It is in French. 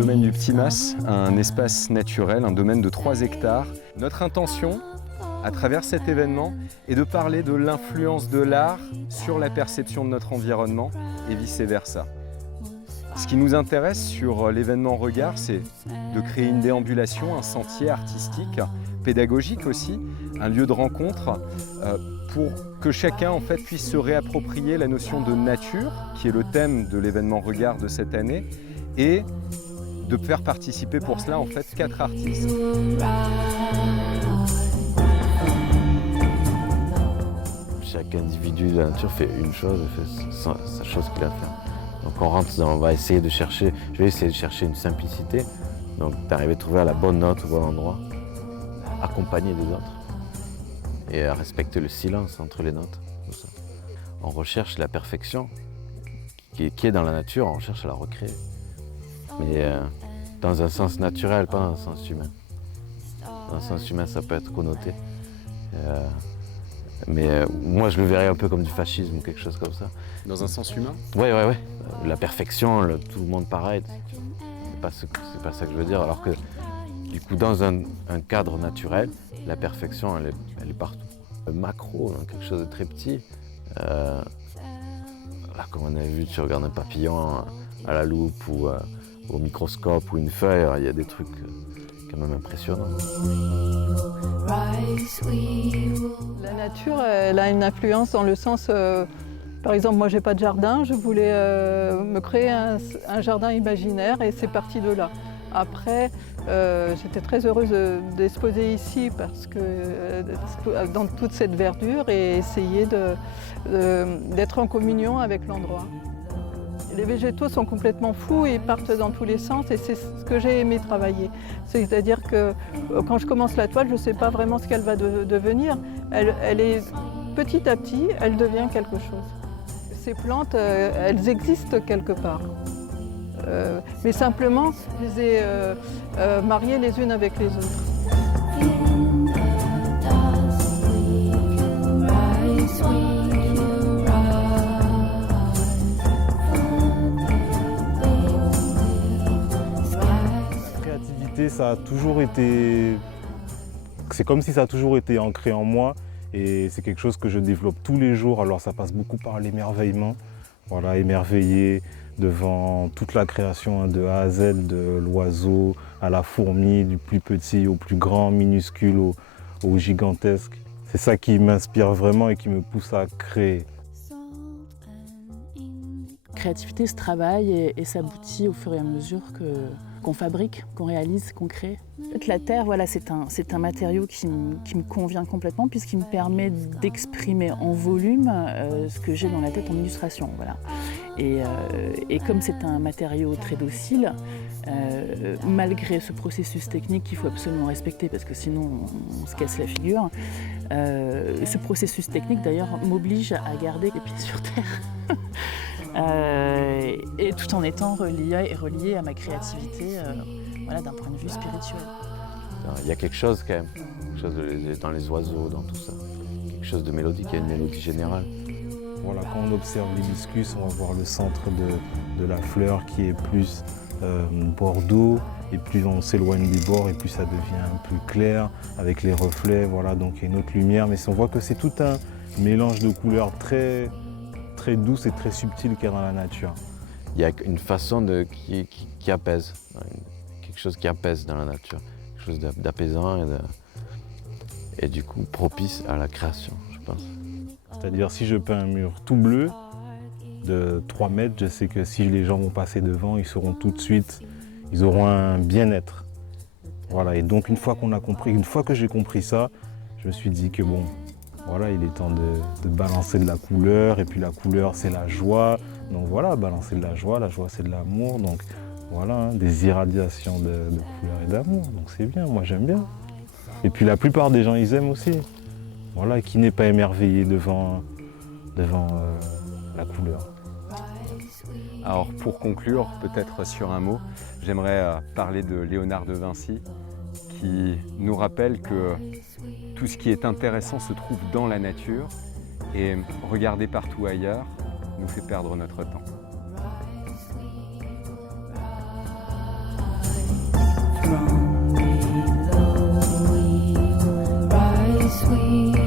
domaine du Petit Mas, un espace naturel, un domaine de 3 hectares. Notre intention, à travers cet événement, est de parler de l'influence de l'art sur la perception de notre environnement et vice-versa. Ce qui nous intéresse sur l'événement Regard, c'est de créer une déambulation, un sentier artistique, pédagogique aussi, un lieu de rencontre pour que chacun en fait, puisse se réapproprier la notion de nature, qui est le thème de l'événement Regard de cette année, et de faire participer pour cela en fait 4 artistes. Chaque individu de la nature fait une chose, fait sa chose qu'il a à faire. Donc on rentre on va essayer de chercher, je vais essayer de chercher une simplicité, donc d'arriver à trouver à la bonne note, au bon endroit, accompagner des autres et à respecter le silence entre les notes. Tout ça. On recherche la perfection qui est dans la nature, on cherche à la recréer, mais dans un sens naturel, pas dans un sens humain. Dans un sens humain, ça peut être connoté. Mais moi, je le verrais un peu comme du fascisme ou quelque chose comme ça. Dans un sens humain ? Oui. La perfection, tout le monde pareil, c'est pas ça que je veux dire. Alors que, du coup, dans un cadre naturel, la perfection, elle est partout. Le macro, hein, quelque chose de très petit. Là, comme on a vu, tu regardes un papillon à la loupe ou au microscope ou une feuille, il y a des trucs quand même impressionnants. La nature, elle a une influence dans le sens, par exemple, moi j'ai pas de jardin, je voulais me créer un jardin imaginaire et c'est parti de là. Après, j'étais très heureuse d'exposer ici parce que dans toute cette verdure et essayer d'être en communion avec l'endroit. Les végétaux sont complètement fous, ils partent dans tous les sens et c'est ce que j'ai aimé travailler. C'est-à-dire que quand je commence la toile, je ne sais pas vraiment ce qu'elle va devenir. Elle est petit à petit, elle devient quelque chose. Ces plantes, elles existent quelque part. Mais simplement, je les ai mariées les unes avec les autres. Ça a toujours été... C'est comme si ça a toujours été ancré en moi et c'est quelque chose que je développe tous les jours. Alors ça passe beaucoup par l'émerveillement. Voilà, émerveillé devant toute la création de A à Z, de l'oiseau à la fourmi, du plus petit au plus grand, minuscule au gigantesque. C'est ça qui m'inspire vraiment et qui me pousse à créer. La créativité se travaille et s'aboutit au fur et à mesure qu'on fabrique, qu'on réalise, qu'on crée. En fait, la terre, voilà, c'est un matériau qui me convient complètement puisqu'il me permet d'exprimer en volume ce que j'ai dans la tête en illustration. Voilà. Et comme c'est un matériau très docile, malgré ce processus technique qu'il faut absolument respecter parce que sinon on se casse la figure, ce processus technique d'ailleurs m'oblige à garder les pieds sur terre. Et tout en étant relié à ma créativité voilà, d'un point de vue spirituel. Il y a quelque chose quand même, dans les oiseaux, dans tout ça, quelque chose de mélodique, il y a une mélodie générale. Voilà, quand on observe l'hibiscus, on va voir le centre de la fleur qui est plus bordeaux, et plus on s'éloigne du bord et plus ça devient plus clair avec les reflets, voilà, donc il y a une autre lumière, mais on voit que c'est tout un mélange de couleurs très douce et très subtile qu'il y a dans la nature. Il y a une façon qui apaise, quelque chose qui apaise dans la nature, quelque chose d'apaisant et du coup propice à la création, je pense. C'est-à-dire si je peins un mur tout bleu de 3 mètres, je sais que si les gens vont passer devant, ils sauront tout de suite, ils auront un bien-être. Voilà, et donc une fois que j'ai compris ça, je me suis dit que bon, voilà, il est temps de balancer de la couleur, et puis la couleur c'est la joie, donc voilà, balancer de la joie c'est de l'amour, donc voilà, hein, des irradiations de couleur et d'amour, donc c'est bien, moi j'aime bien. Et puis la plupart des gens ils aiment aussi, voilà, qui n'est pas émerveillé devant la couleur. Alors pour conclure, peut-être sur un mot, j'aimerais parler de Léonard de Vinci, qui nous rappelle que tout ce qui est intéressant se trouve dans la nature et regarder partout ailleurs nous fait perdre notre temps. we